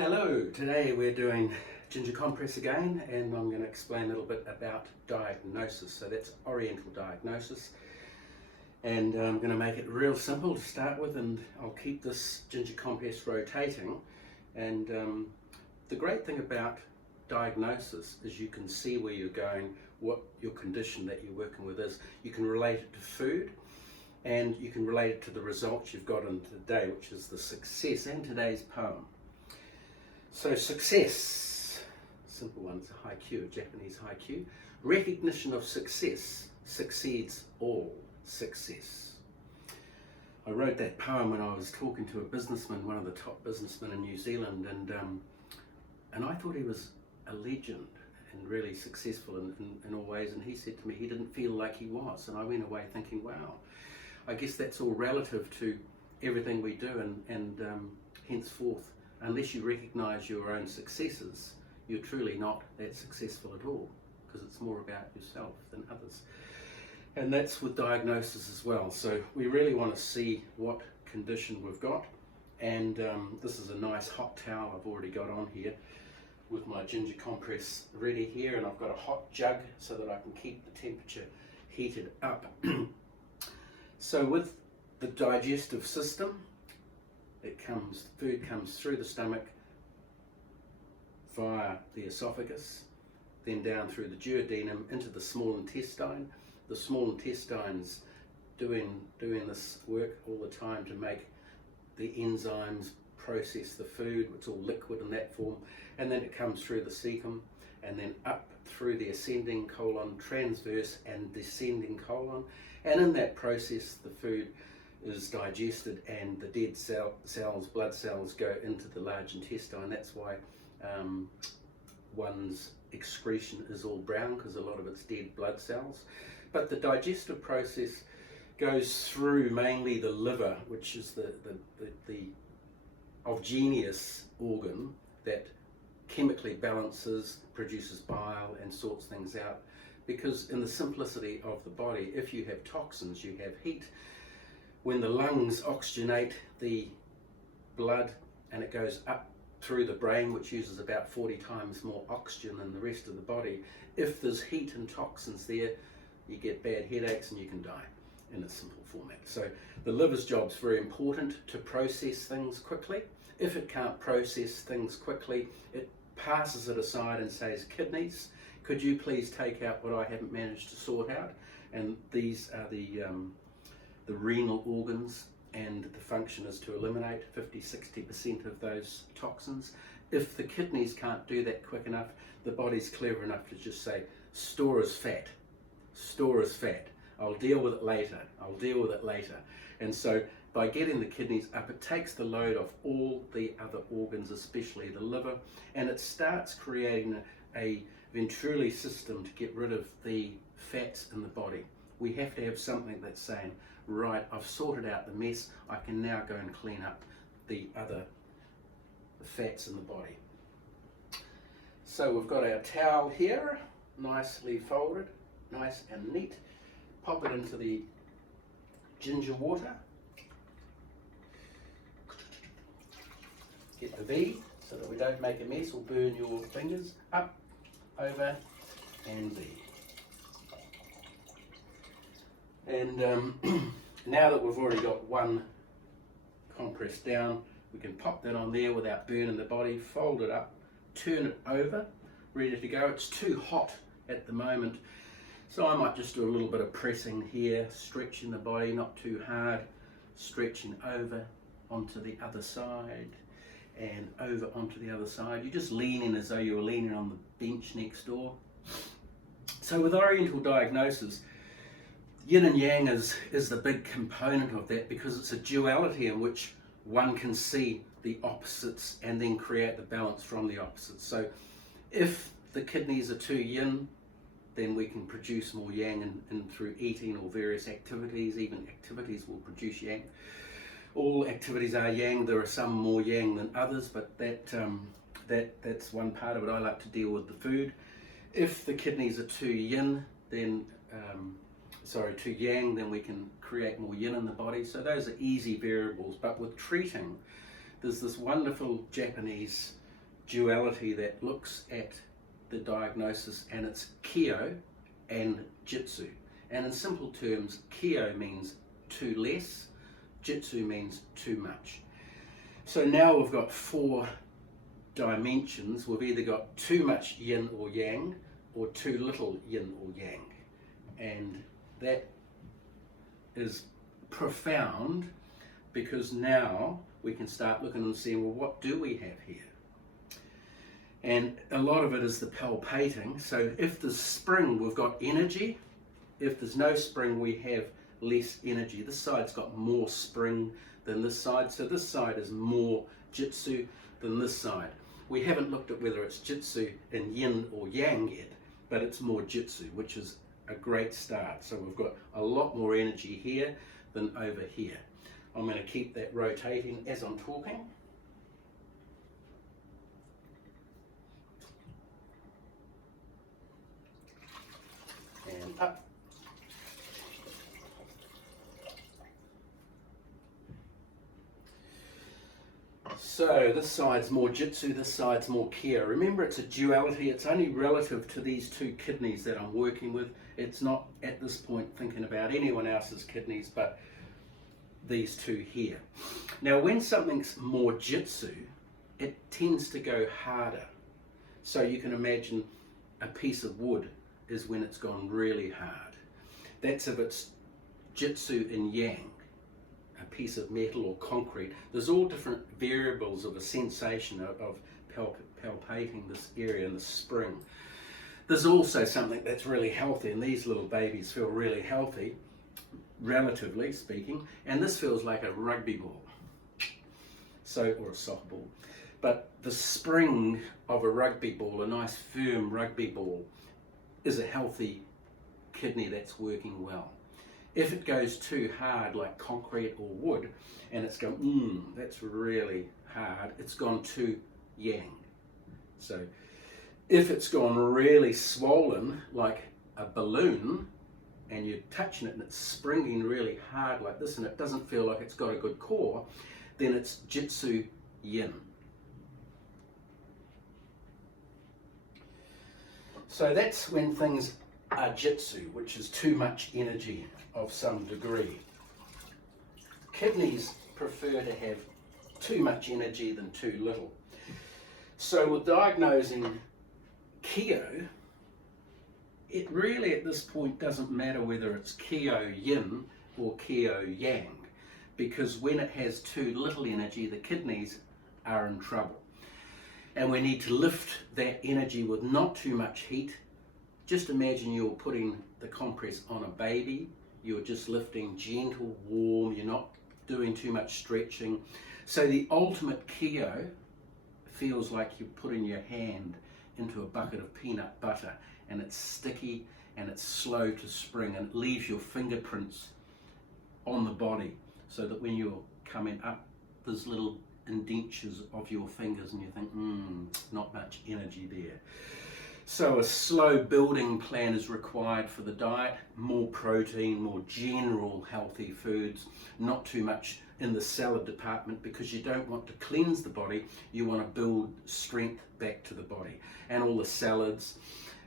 Hello, today we're doing ginger compress again, and I'm going to explain a little bit about diagnosis. So that's Oriental diagnosis, and I'm going to make it real simple to start with, and I'll keep this ginger compress rotating. And the great thing about diagnosis is you can see where you're going, what your condition that you're working with is. You can relate it to food, and you can relate it to the results you've got in today, which is the success in today's poem. So success, simple one, it's a haiku, a Japanese haiku. Recognition of success succeeds all success. I wrote that poem when I was talking to a businessman, one of the top businessmen in New Zealand, and I thought he was a legend and really successful in all ways, and he said to me he didn't feel like he was, and I went away thinking, wow, I guess that's all relative to everything we do, and henceforth, unless you recognise your own successes, you're truly not that successful at all, because it's more about yourself than others. And that's with diagnosis as well. So we really want to see what condition we've got. And this is a nice hot towel I've already got on here with my ginger compress ready here, and I've got a hot jug so that I can keep the temperature heated up. So with the digestive system, food comes through the stomach via the esophagus, then down through the duodenum into the small intestine. The small intestine's doing this work all the time to make the enzymes process the food. It's all liquid in that form, and then it comes through the cecum and then up through the ascending colon, transverse and descending colon, and in that process the food is digested and the dead blood cells go into the large intestine. That's why one's excretion is all brown, because a lot of it's dead blood cells. But the digestive process goes through mainly the liver, which is the ovgenous organ that chemically balances, produces bile and sorts things out. Because in the simplicity of the body, if you have toxins, you have heat. When the lungs oxygenate the blood and it goes up through the brain, which uses about 40 times more oxygen than the rest of the body, if there's heat and toxins there, you get bad headaches and you can die, in a simple format. So the liver's job's very important to process things quickly. If it can't process things quickly, it passes it aside and says, kidneys, could you please take out what I haven't managed to sort out? And these are the renal organs, and the function is to eliminate 50-60% of those toxins. If the kidneys can't do that quick enough, the body's clever enough to just say, store as fat, I'll deal with it later. And so by getting the kidneys up, it takes the load off all the other organs, especially the liver, and it starts creating a Venturi system to get rid of the fats in the body. We have to have something that's saying, right, I've sorted out the mess, I can now go and clean up the other fats in the body. So we've got our towel here, nicely folded, nice and neat. Pop it into the ginger water. Get the V so that we don't make a mess or burn your fingers. Up, over, and V. And now that we've already got one compress down, we can pop that on there without burning the body, fold it up, turn it over, ready to go. It's too hot at the moment, so I might just do a little bit of pressing here, stretching the body, not too hard, stretching over onto the other side and over onto the other side. You're just leaning as though you were leaning on the bench next door. So with Oriental diagnosis, yin and yang is the big component of that, because it's a duality in which one can see the opposites and then create the balance from the opposites. So if the kidneys are too yin, then we can produce more yang and through eating or various activities. Even activities will produce yang. All activities are yang. There are some more yang than others, but that's one part of it. I like to deal with the food. If the kidneys are too yin, then too yang, then we can create more yin in the body. So those are easy variables. But with treating, there's this wonderful Japanese duality that looks at the diagnosis, and it's Kyo and Jitsu. And in simple terms, Kyo means too less, Jitsu means too much. So now we've got 4 dimensions. We've either got too much yin or yang, or too little yin or yang. And that is profound, because now we can start looking and seeing, well, what do we have here? And a lot of it is the palpating. So if there's spring, we've got energy. If there's no spring, we have less energy. This side's got more spring than this side. So this side is more Jitsu than this side. We haven't looked at whether it's Jitsu in yin or yang yet, but it's more Jitsu, which is a great start. So we've got a lot more energy here than over here. I'm going to keep that rotating as I'm talking. And up. So this side's more Jitsu, this side's more Kyo. Remember, it's a duality. It's only relative to these 2 kidneys that I'm working with. It's not at this point thinking about anyone else's kidneys but these 2 here. Now when something's more Jitsu, it tends to go harder. So you can imagine a piece of wood is when it's gone really hard. That's if it's Jitsu in yang, a piece of metal or concrete. There's all different variables of a sensation of palpating this area in the spring. There's also something that's really healthy, and these little babies feel really healthy, relatively speaking, and this feels like a rugby ball, so, or a soccer ball. But the spring of a rugby ball, a nice firm rugby ball, is a healthy kidney that's working well. If it goes too hard like concrete or wood, and it's going, that's really hard, it's gone too yang. So if it's gone really swollen like a balloon, and you're touching it and it's springing really hard like this, and it doesn't feel like it's got a good core, then it's Jitsu yin. So that's when things are Jitsu, which is too much energy of some degree. Kidneys prefer to have too much energy than too little. So with diagnosing Kyo, it really at this point doesn't matter whether it's Kyo yin or Kyo yang, because when it has too little energy, the kidneys are in trouble. And we need to lift that energy with not too much heat. Just imagine you're putting the compress on a baby. You're just lifting gentle, warm, you're not doing too much stretching. So the ultimate Kyo feels like you're putting your hand into a bucket of peanut butter, and it's sticky and it's slow to spring, and it leaves your fingerprints on the body, so that when you're coming up, there's little indentures of your fingers and you think, not much energy there. So a slow building plan is required for the diet, more protein, more general healthy foods, not too much in the salad department, because you don't want to cleanse the body, you want to build strength back to the body. And all the salads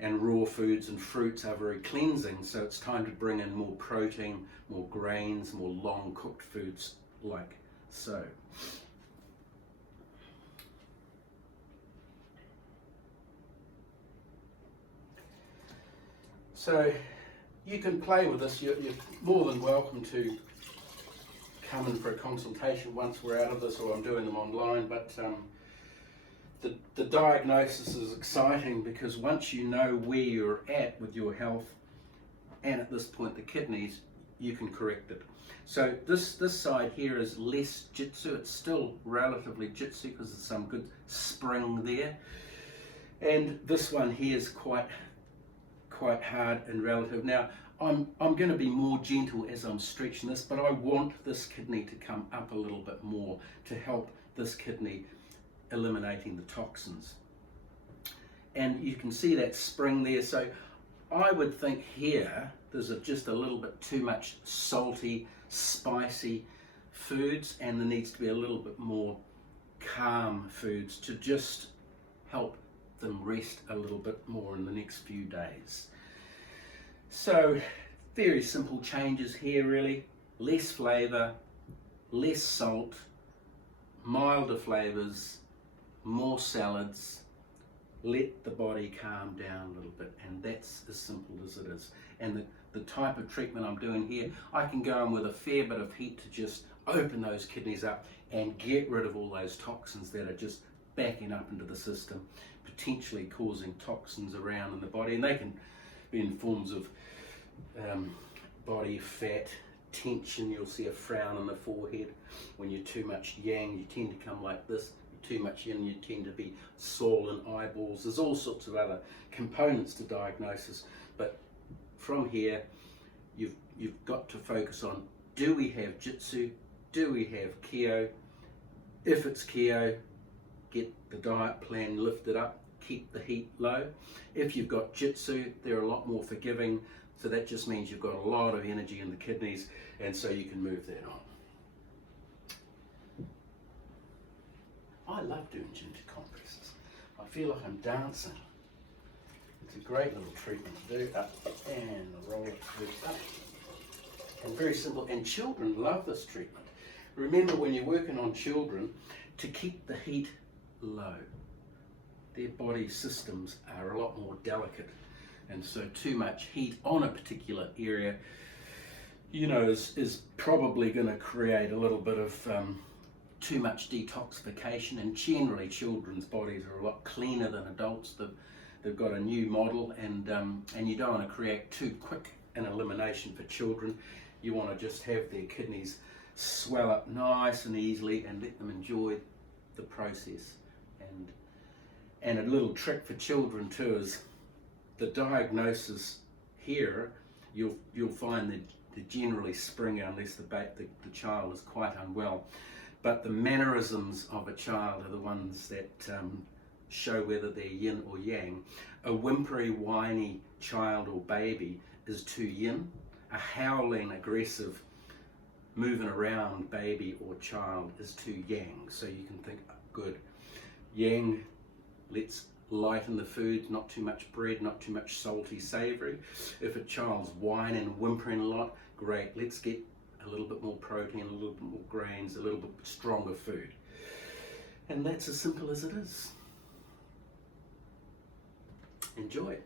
and raw foods and fruits are very cleansing, so it's time to bring in more protein, more grains, more long cooked foods like so. So you can play with this. You're more than welcome to come in for a consultation once we're out of this, or I'm doing them online. But the diagnosis is exciting, because once you know where you're at with your health, and at this point the kidneys, you can correct it. So this side here is less Jitsu. It's still relatively Jitsu because there's some good spring there. And this one here is quite hard and relative. Now I'm going to be more gentle as I'm stretching this, but I want this kidney to come up a little bit more to help this kidney eliminating the toxins. And you can see that spring there. So I would think here there's just a little bit too much salty, spicy foods, and there needs to be a little bit more calm foods to just help them rest a little bit more in the next few days. So very simple changes here really. Less flavour, less salt, milder flavours, more salads. Let the body calm down a little bit, and that's as simple as it is. And the type of treatment I'm doing here, I can go in with a fair bit of heat to just open those kidneys up and get rid of all those toxins that are just backing up into the system, potentially causing toxins around in the body. And they can be in forms of body fat, tension. You'll see a frown on the forehead. When you're too much yang, you tend to come like this. Too much yin, you tend to be swollen eyeballs. There's all sorts of other components to diagnosis, but from here you've got to focus on, do we have jitsu, do we have keo? If it's keo, get the diet plan lifted up, keep the heat low. If you've got jitsu, they're a lot more forgiving, so that just means you've got a lot of energy in the kidneys, and so you can move that on. I love doing ginger compresses. I feel like I'm dancing. It's a great little treatment to do. Up and roll it through up. And very simple. And children love this treatment. Remember, when you're working on children, to keep the heat low. Their body systems are a lot more delicate. And so too much heat on a particular area, you know, is probably going to create a little bit of too much detoxification. And generally children's bodies are a lot cleaner than adults. They've got a new model, and you don't want to create too quick an elimination for children. You want to just have their kidneys swell up nice and easily and let them enjoy the process. And a little trick for children too is the diagnosis here. You'll find that they generally spring unless the child is quite unwell. But the mannerisms of a child are the ones that show whether they're yin or yang. A whimpery, whiny child or baby is too yin. A howling, aggressive, moving around baby or child is too yang. So you can think, good, yang, let's lighten the food, not too much bread, not too much salty, savoury. If a child's whining and whimpering a lot, great, let's get a little bit more protein, a little bit more grains, a little bit stronger food. And that's as simple as it is. Enjoy.